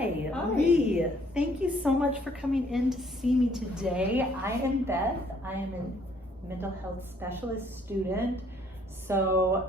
Hi, Hi. Lee. Thank you so much for coming in to see me today. I am Beth. I am a mental health specialist student. So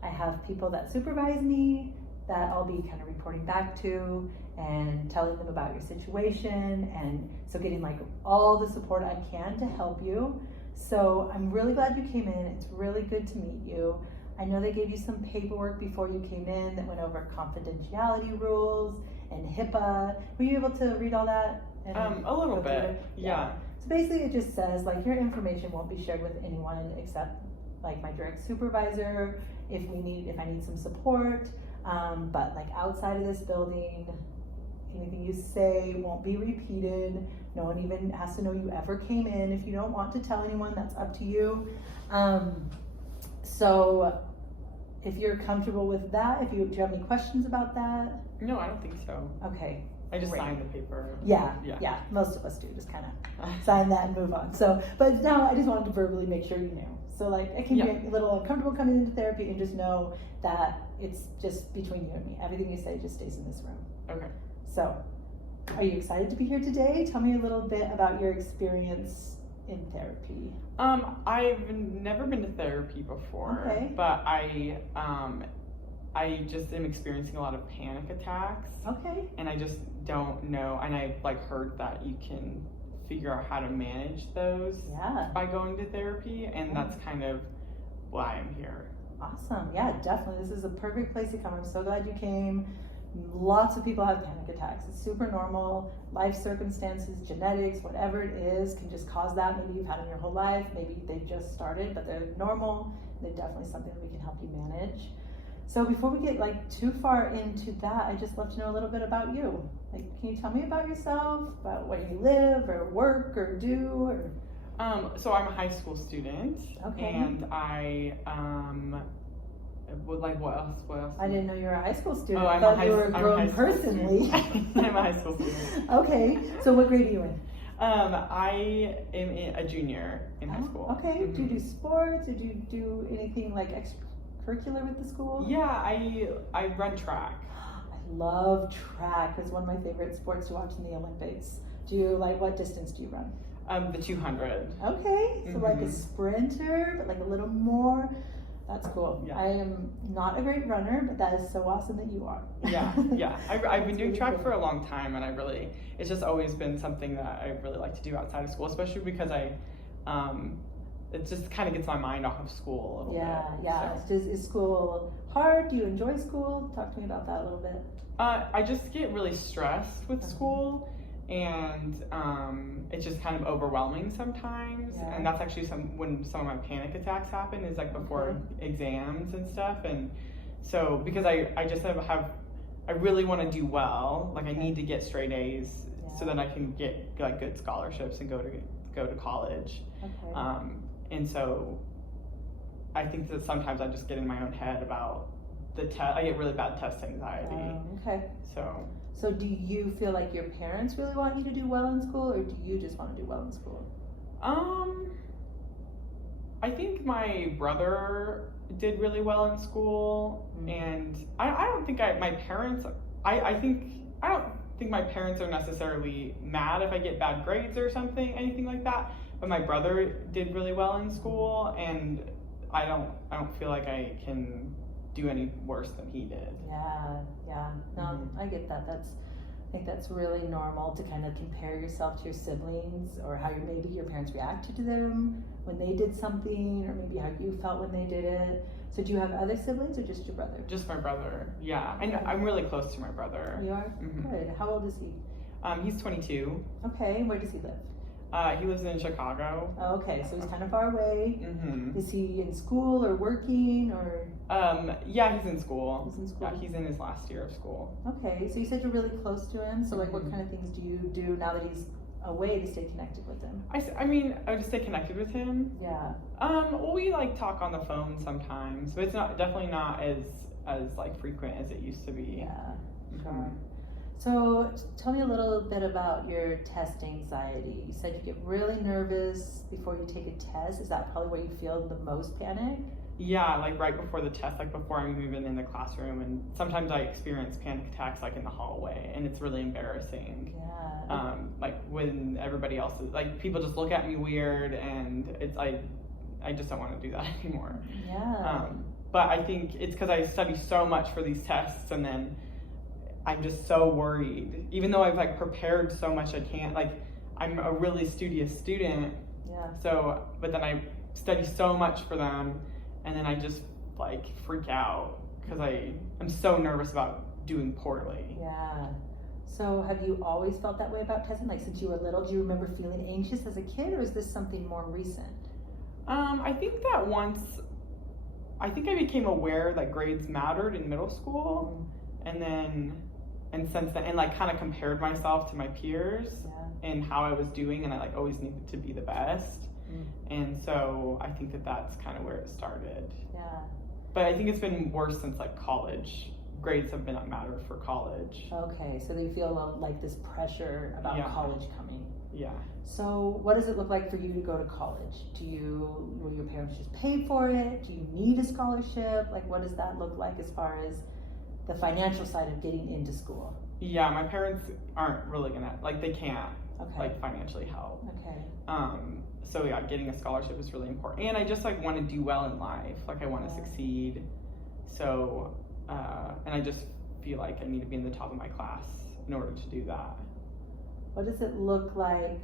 I have people that supervise me that I'll be kind of reporting back to and telling them about your situation, and so getting like all the support I can to help you. So I'm really glad you came in. It's really good to meet you. I know they gave you some paperwork before you came in that went over confidentiality rules and HIPAA. Were you able to read all that? A little bit, yeah. So basically it just says like your information won't be shared with anyone except like my direct supervisor if I need some support. But like outside of this building, anything you say won't be repeated. No one even has to know you ever came in. If you don't want to tell anyone, that's up to you. So if you're comfortable with that, do you have any questions about that? No, I don't think so. Okay. I just Great. Signed the paper. Yeah, most of us do, just kind of sign that and move on. So, but now I just wanted to verbally make sure you knew. So like, it can be a little uncomfortable coming into therapy, and just know that it's just between you and me. Everything you say just stays in this room. Okay. So, are you excited to be here today? Tell me a little bit about your experience in therapy. I've never been to therapy before, Okay. but I just am experiencing a lot of panic attacks. Okay. And I just don't know, and I've like heard that you can figure out how to manage those by going to therapy, and that's kind of why I'm here. Awesome. Yeah, definitely. This is a perfect place to come. I'm so glad you came. Lots of people have panic attacks. It's super normal. Life circumstances, genetics, whatever it is, can just cause that. Maybe you've had them your whole life. Maybe they just started, but they're normal. They're definitely something that we can help you manage. So before we get like too far into that, I'd just love to know a little bit about you. Like, can you tell me about yourself, about where you live or work or do? Or... So I'm a high school student. Okay. And I what else? I didn't know you were a high school student. Oh, I thought you were a grown person, Lee. I'm a high school student. Okay, so what grade are you in? I am a junior in high school. Okay, do you do sports, or do you do anything like extracurricular with the school? Yeah, I run track. I love track. It's one of my favorite sports to watch in the Olympics. What distance do you run? The 200. Okay, so like a sprinter, but like a little more. That's cool. Yeah. I am not a great runner, but that is so awesome that you are. Yeah. I've been doing track for a long time, and it's just always been something that I really like to do outside of school, especially because it just kind of gets my mind off of school a little bit. Yeah. So. Is school hard? Do you enjoy school? Talk to me about that a little bit. I just get really stressed with school, and it's just kind of overwhelming sometimes. Yeah. And that's actually when some of my panic attacks happen, is like before exams and stuff. And so because I just I really want to do well, like I need to get straight A's so that I can get like good scholarships and go to college. Okay. And so I think that sometimes I just get in my own head about the test. I get really bad test anxiety. Okay. So do you feel like your parents really want you to do well in school, or do you just want to do well in school? I think my brother did really well in school, and I don't think my parents. I don't think my parents are necessarily mad if I get bad grades or anything like that. But my brother did really well in school, and I don't feel like I can do any worse than he did. Yeah. No, I get that. I think that's really normal to kind of compare yourself to your siblings, or how maybe your parents reacted to them when they did something, or maybe how you felt when they did it. So do you have other siblings, or just your brother? Just my brother, yeah. And I'm really close to my brother. You are? Good. How old is he? He's 22. Okay, where does he live? He lives in Chicago. Oh, okay, so he's kind of far away. Is he in school or working, or? Yeah, he's in school. He's in school. Yeah, he's in his last year of school. Okay, so you said you're really close to him. So like, what kind of things do you do now that he's away to stay connected with him? I would just stay connected with him. Yeah. Well, we like talk on the phone sometimes, but it's definitely not as like frequent as it used to be. Yeah. Sure. So tell me a little bit about your test anxiety. You said you get really nervous before you take a test. Is that probably where you feel the most panic? Yeah, like right before the test, like before I'm even in the classroom, and sometimes I experience panic attacks like in the hallway, and it's really embarrassing. Yeah. Like when everybody else is like, people just look at me weird, and it's I just don't want to do that anymore. Yeah. But I think it's because I study so much for these tests, and then I'm just so worried. Even though I've like prepared so much, I can't like. I'm a really studious student. Yeah. So, but then I study so much for them, and then I just like freak out because I'm so nervous about doing poorly. Yeah. So have you always felt that way about testing? Like since you were little, do you remember feeling anxious as a kid, or is this something more recent? I think that I became aware that grades mattered in middle school, and since then, and like kind of compared myself to my peers and how I was doing, and I like always needed to be the best. And so I think that that's kind of where it started. Yeah. But I think it's been worse since like college. Grades have been a matter for college. Okay, so they feel like this pressure about college coming. Yeah. So what does it look like for you to go to college? Will your parents just pay for it? Do you need a scholarship? Like what does that look like as far as the financial side of getting into school? Yeah, my parents aren't really gonna, like they can't like financially help. Okay. So yeah, getting a scholarship is really important. And I just like want to do well in life. Like I want to succeed. So, and I just feel like I need to be in the top of my class in order to do that. What does it look like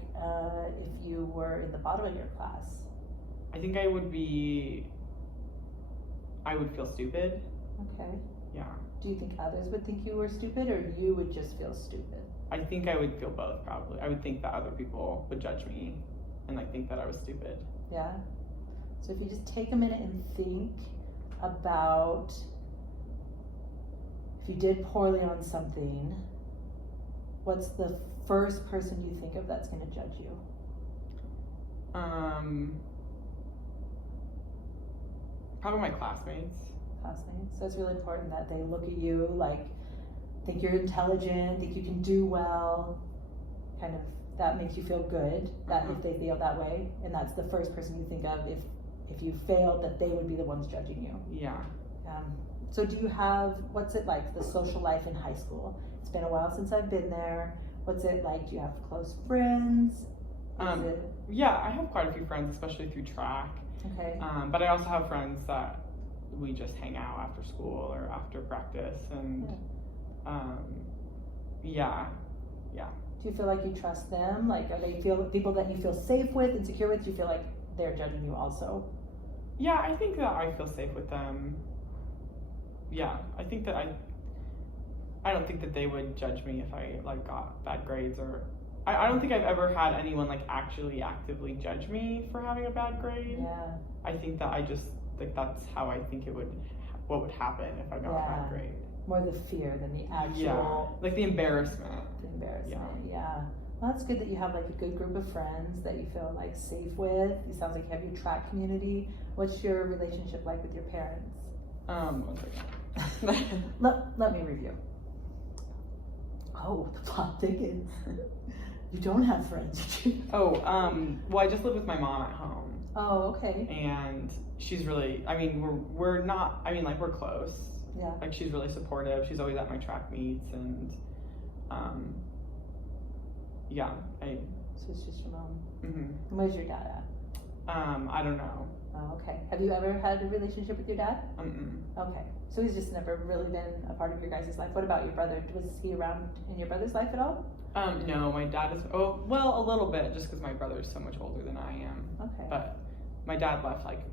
if you were in the bottom of your class? I think I would feel stupid. Okay. Yeah. Do you think others would think you were stupid, or you would just feel stupid? I think I would feel both, probably. I would think that other people would judge me and like think that I was stupid. Yeah. So if you just take a minute and think about if you did poorly on something, what's the first person you think of that's going to judge you? Probably my classmates. So it's really important that they look at you like, think you're intelligent, think you can do well, kind of that makes you feel good, that if they feel that way, and that's the first person you think of if you failed, that they would be the ones judging you. Yeah. So do you have, what's it like, the social life in high school? It's been a while since I've been there. What's it like? Do you have close friends? Yeah, I have quite a few friends, especially through track. Okay. But I also have friends that we just hang out after school or after practice, and yeah. Do you feel like you trust them? Like, are they people that you feel safe with and secure with? Do you feel like they're judging you also? Yeah, I think that I feel safe with them. Yeah, I think that I don't think that they would judge me if I like got bad grades, or I don't think I've ever had anyone like actually actively judge me for having a bad grade. Yeah. I think that I just like that's how I think what would happen if I got a bad grade. More the fear than the actual. Like the embarrassment. The embarrassment. Yeah. Well, that's good that you have like a good group of friends that you feel like safe with. It sounds like you have your track community. What's your relationship like with your parents? One second. Let me review. Oh, the plot thickens. You don't have friends. Well, I just live with my mom at home. Oh, okay. And she's really, I mean, we're not, I mean, like, we're close. Yeah. Like, she's really supportive. She's always at my track meets, and, yeah. So it's just your mom. Mm-hmm. And where's your dad at? I don't know. Oh, okay. Have you ever had a relationship with your dad? Okay. So he's just never really been a part of your guys' life. What about your brother? Was he around in your brother's life at all? No, my dad is, a little bit, just because my brother is so much older than I am. Okay. But my dad left, like,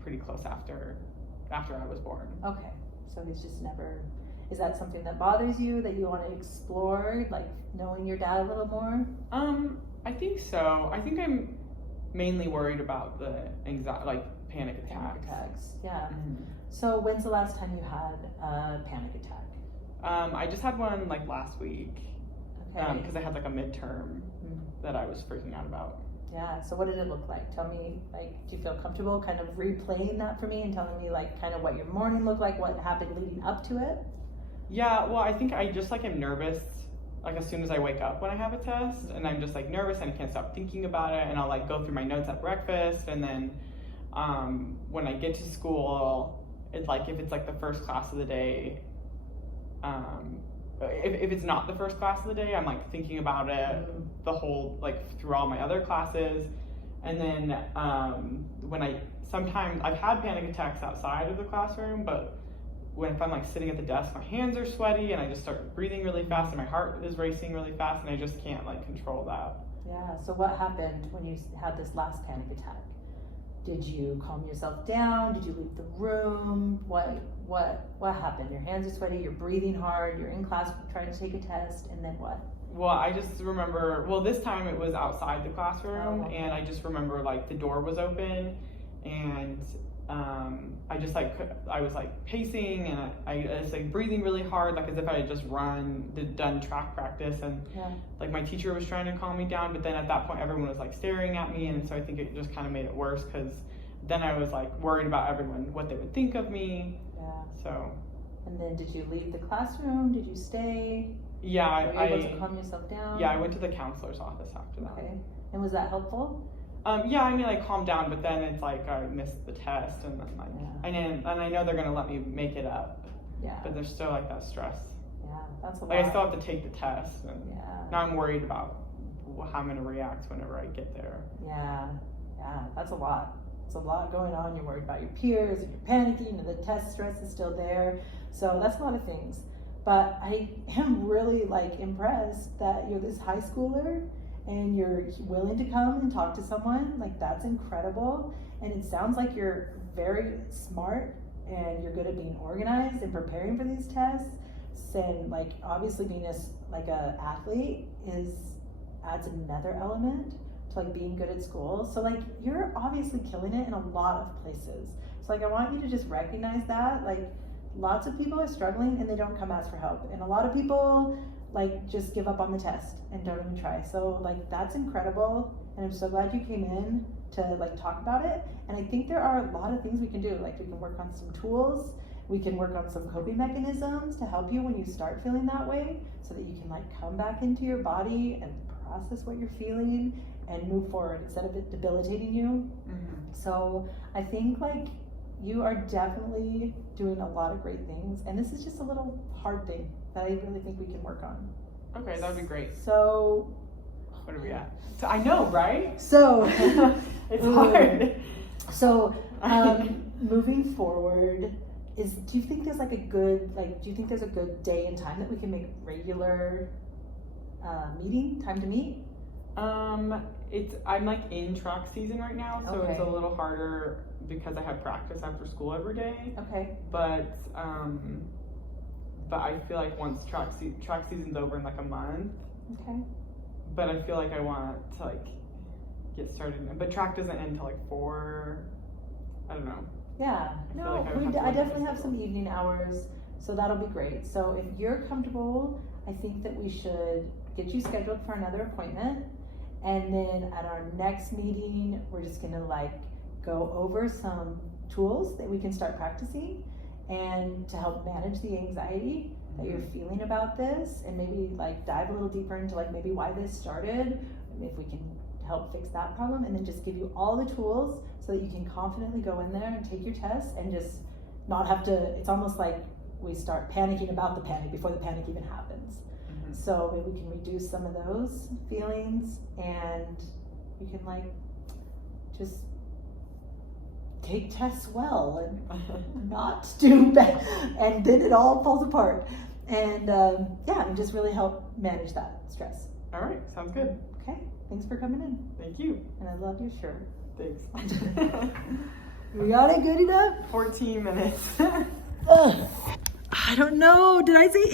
pretty close after I was born. Okay. So he's just never, is that something that bothers you, that you want to explore, like knowing your dad a little more? I think so. I think I'm mainly worried about the anxiety, like panic attacks. Yeah. So when's the last time you had a panic attack? I just had one like last week. Okay. Because I had like a midterm that I was freaking out about. Yeah. So what did it look like? Tell me, like, do you feel comfortable kind of replaying that for me and telling me like kind of what your morning looked like, what happened leading up to it? Yeah. Well, I think I just like am nervous. Like as soon as I wake up when I have a test, and I'm just like nervous and I can't stop thinking about it, and I'll like go through my notes at breakfast, and then when I get to school, it's like if it's like the first class of the day, if it's not the first class of the day, I'm like thinking about it the whole, like through all my other classes. And then sometimes I've had panic attacks outside of the classroom, but if I'm like sitting at the desk, my hands are sweaty and I just start breathing really fast and my heart is racing really fast and I just can't like control that. Yeah, so what happened when you had this last panic attack? Did you calm yourself down? Did you leave the room? What happened? Your hands are sweaty, you're breathing hard, you're in class trying to take a test, and then what? Well, I just remember, this time it was outside the classroom, okay. And I just remember like the door was open and I was like pacing and I was like breathing really hard, like as if I had just done track practice, and like my teacher was trying to calm me down, but then at that point everyone was like staring at me, and so I think it just kind of made it worse because then I was like worried about everyone, what they would think of me. Yeah. So. And then did you leave the classroom? Did you stay? Yeah, Were you able to calm yourself down? Yeah, I went to the counselor's office after that. Okay. And was that helpful? Yeah, I mean, I calmed down, but then it's like I missed the test, and then like, and I know they're gonna let me make it up. Yeah. But there's still like that stress. Yeah, that's a lot. Like I still have to take the test, and now I'm worried about how I'm gonna react whenever I get there. Yeah, that's a lot. It's a lot going on. You're worried about your peers, and you're panicking, and the test stress is still there. So that's a lot of things. But I am really like impressed that you're this high schooler and you're willing to come and talk to someone. Like, that's incredible. And it sounds like you're very smart and you're good at being organized and preparing for these tests. And like obviously being a athlete adds another element to like being good at school. So like you're obviously killing it in a lot of places. So like I want you to just recognize that. Like lots of people are struggling and they don't come ask for help. And a lot of people like just give up on the test and don't even try. So like that's incredible. And I'm so glad you came in to like talk about it. And I think there are a lot of things we can do. Like we can work on some tools. We can work on some coping mechanisms to help you when you start feeling that way so that you can like come back into your body and process what you're feeling and move forward instead of it debilitating you. Mm-hmm. So I think like you are definitely doing a lot of great things. And this is just a little hard thing that I really think we can work on. Okay, that would be great. So, what are we at? So, I know, right? So, it's hard. So, moving forward, do you think there's a good day and time that we can make regular time to meet? I'm like in track season right now, so Okay. It's a little harder because I have practice after school every day. Okay. But I feel like once track season's over in like a month. Okay. But I feel like I want to like get started. But track doesn't end until like 4. I don't know. Yeah. I definitely have some evening hours, so that'll be great. So if you're comfortable, I think that we should get you scheduled for another appointment. And then at our next meeting, we're just gonna like go over some tools that we can start practicing and to help manage the anxiety that you're feeling about this, and maybe like dive a little deeper into like maybe why this started, if we can help fix that problem, and then just give you all the tools so that you can confidently go in there and take your test and just not have to, it's almost like we start panicking about the panic before the panic even happens. Mm-hmm. So maybe we can reduce some of those feelings and we can like just take tests well and not do bad, and then it all falls apart. And and just really help manage that stress. All right, sounds good. Okay, thanks for coming in. Thank you. And I love your shirt. Thanks. We got it good enough? 14 minutes. I don't know. Did I say